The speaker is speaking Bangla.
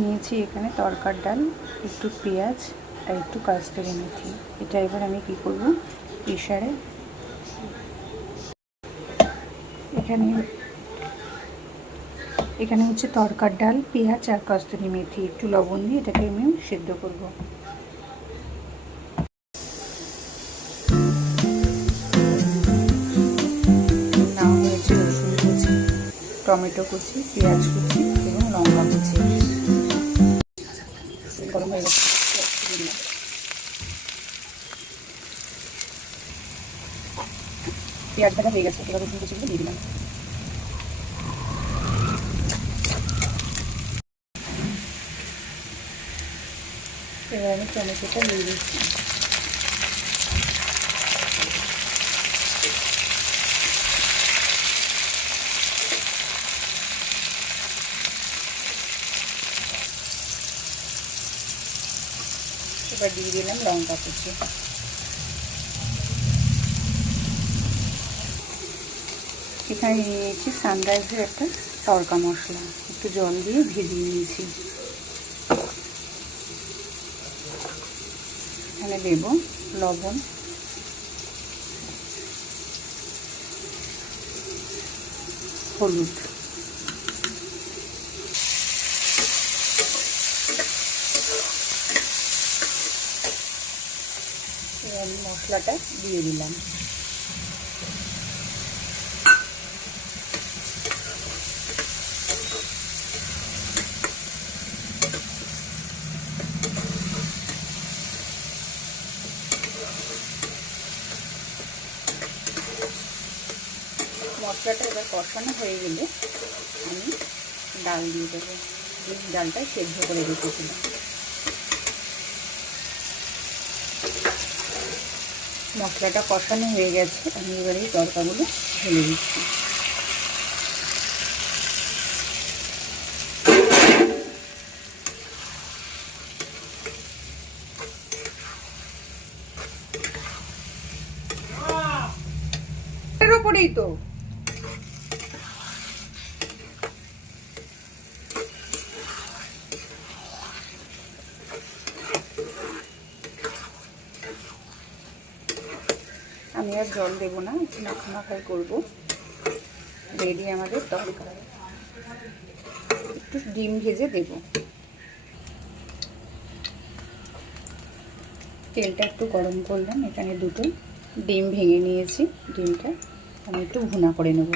নিয়েছি এখানে তরকার ডাল, একটু পেঁয়াজ আর একটু কাস্তুরি মেথি। এটা এবার আমি কি করব, প্রেসারে এখানে হচ্ছে তরকার ডাল, পেঁয়াজ আর কাস্তুরি মেথি, একটু লবণ দিয়ে এটাকে আমি সেদ্ধ করব। নাও হয়েছে রসুন কুচি, টমেটো কুচি, পেঁয়াজ কুচি এবং লঙ্কা কুচি। গরম হয়ে গেছে, পেঁয়াজ ভাজা হয়ে গেছে, এবার রসুন কুচিগুলো দিয়ে দিলাম। এবার আমি টমেটোটা দিয়ে দিচ্ছি। এবার দিয়ে দিলাম লঙ্কা কুচি। এখানে নিয়ে নিয়েছি সানরাইজের একটা তড়কা মশলা, একটু জল দিয়ে ভেজে নিয়েছি। এখানে দেব লবণ, হলুদ, এবার মশলাটা দিয়ে দিলাম। মশলাটা এবার কষানো হয়ে গেলে আমি ডাল দিয়ে দেবো, যে ডালটা সেদ্ধ করে রেখেছিলাম। মশলাটা কষানো হয়ে গেছে, আমি এবার এই তরকাগুলো ঢেলে দিচ্ছি। এর উপরেই তো আমি আর জল দেবো না, একটু মাখামাখাই করবো। রেডি আমাদের তরকারি। একটু ডিম ভেজে দেব। তেলটা একটু গরম করলাম, এখানে দুটো ডিম ভেঙে নিয়েছি। ডিমটা আমি একটু ভুনা করে নেব।